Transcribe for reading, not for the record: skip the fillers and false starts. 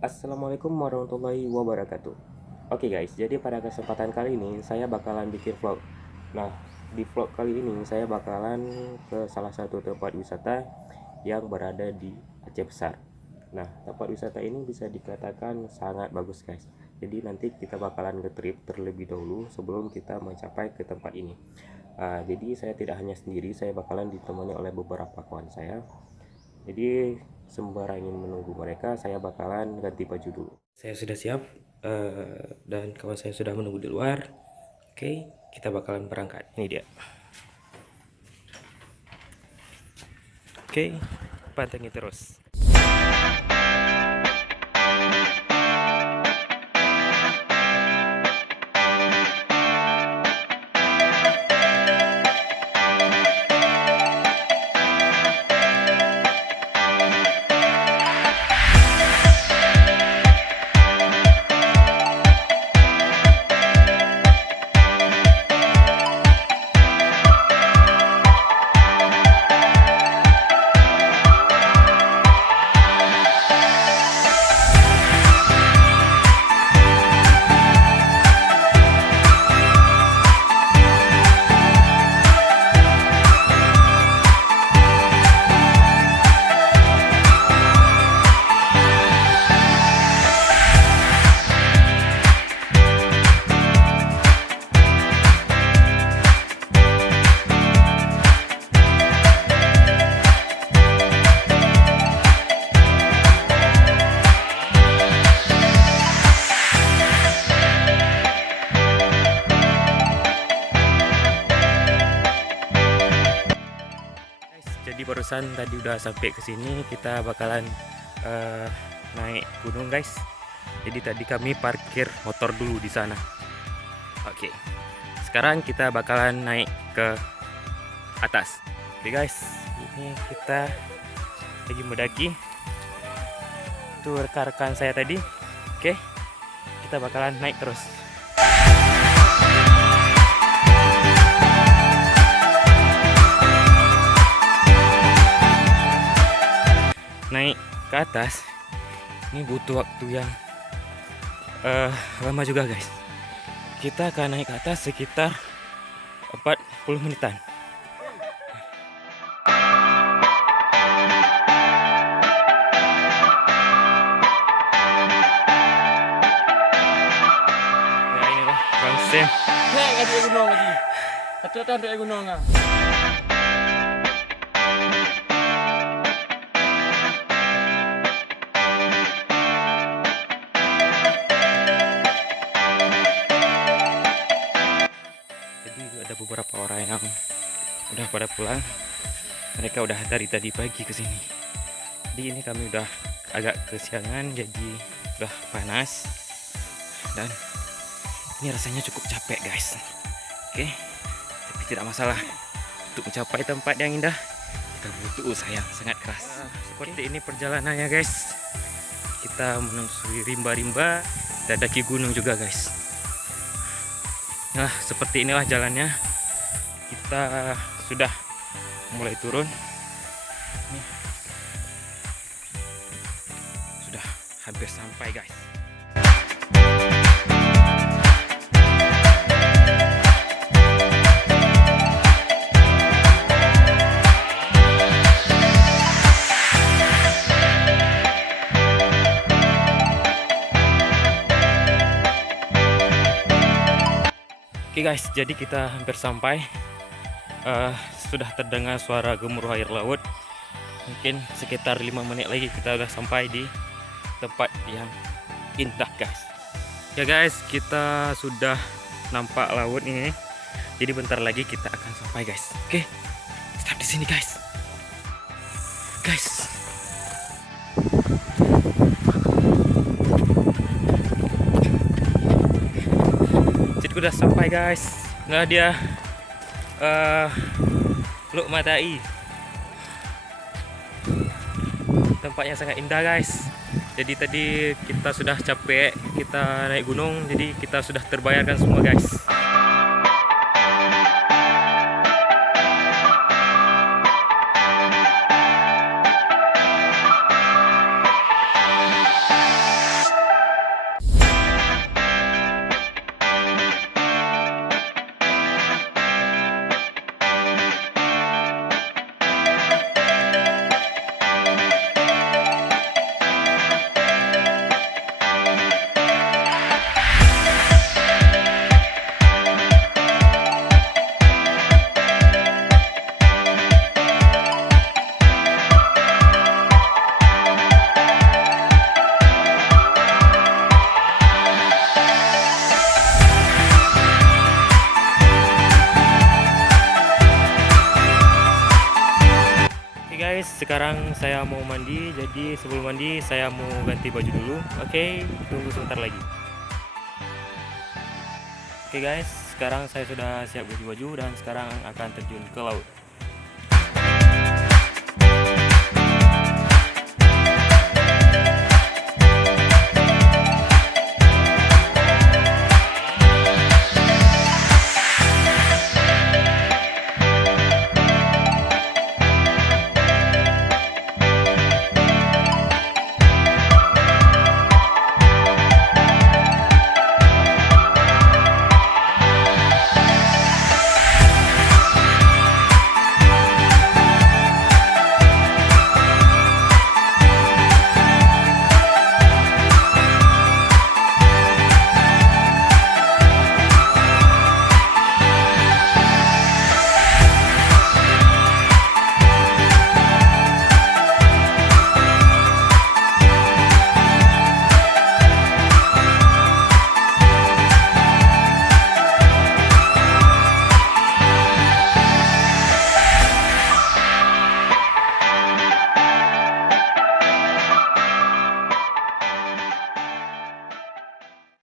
Assalamualaikum warahmatullahi wabarakatuh. Oke guys, jadi pada kesempatan kali ini saya bakalan bikin vlog. Nah, di vlog kali ini saya bakalan ke salah satu tempat wisata yang berada di Aceh Besar. Nah, tempat wisata ini bisa dikatakan sangat bagus guys. Jadi nanti kita bakalan nge-trip terlebih dahulu sebelum kita mencapai ke tempat ini. Jadi saya tidak hanya sendiri, saya bakalan ditemani oleh beberapa kawan saya. Jadi sembari ingin menunggu mereka, saya bakalan ganti baju dulu. Saya sudah siap, dan kawan saya sudah menunggu di luar. Oke, kita bakalan berangkat. Ini dia. Oke, pantengin terus. Jadi barusan tadi udah sampai ke sini, kita bakalan naik gunung guys. Jadi tadi kami parkir motor dulu di sana. Oke, sekarang kita bakalan naik ke atas. Oke guys, ini kita lagi mendaki. Itu rekan-rekan saya tadi. Oke, kita bakalan naik terus. Naik ke atas ini butuh waktu yang lama juga guys. Kita akan naik ke atas sekitar 40 menitan. Ya inilah Bang Sam. Naik adik gunung lagi. Kata-kata adik gunung ah. Jadi ada beberapa orang yang udah pada pulang. Mereka udah dari tadi pagi ke sini. Jadi ini kami udah agak kesiangan, jadi udah panas dan ini rasanya cukup capek guys. Oke, tapi tidak masalah. Untuk mencapai tempat yang indah kita butuh usaha yang sangat keras. Seperti ini perjalanannya guys. Kita menyusuri rimba-rimba dan daki gunung juga guys. Nah, seperti inilah jalannya. Kita sudah mulai turun. Nih, sudah hampir sampai guys. Oke guys, jadi kita hampir sampai. Sudah terdengar suara gemuruh air laut. Mungkin sekitar 5 menit lagi kita udah sampai di tempat yang indah guys. Ya guys, kita sudah nampak laut ini. Jadi bentar lagi kita akan sampai guys. Oke, stop di sini guys. Guys. Jadi udah sampai guys. Nah dia Luk Matai. Tempatnya sangat indah guys. Jadi tadi kita sudah capek, kita naik gunung, jadi kita sudah terbayarkan semua guys. sekarang saya mau mandi, jadi sebelum mandi saya mau ganti baju dulu. Oke, tunggu sebentar lagi. Oke guys, sekarang saya sudah siap ganti baju dan sekarang akan terjun ke laut.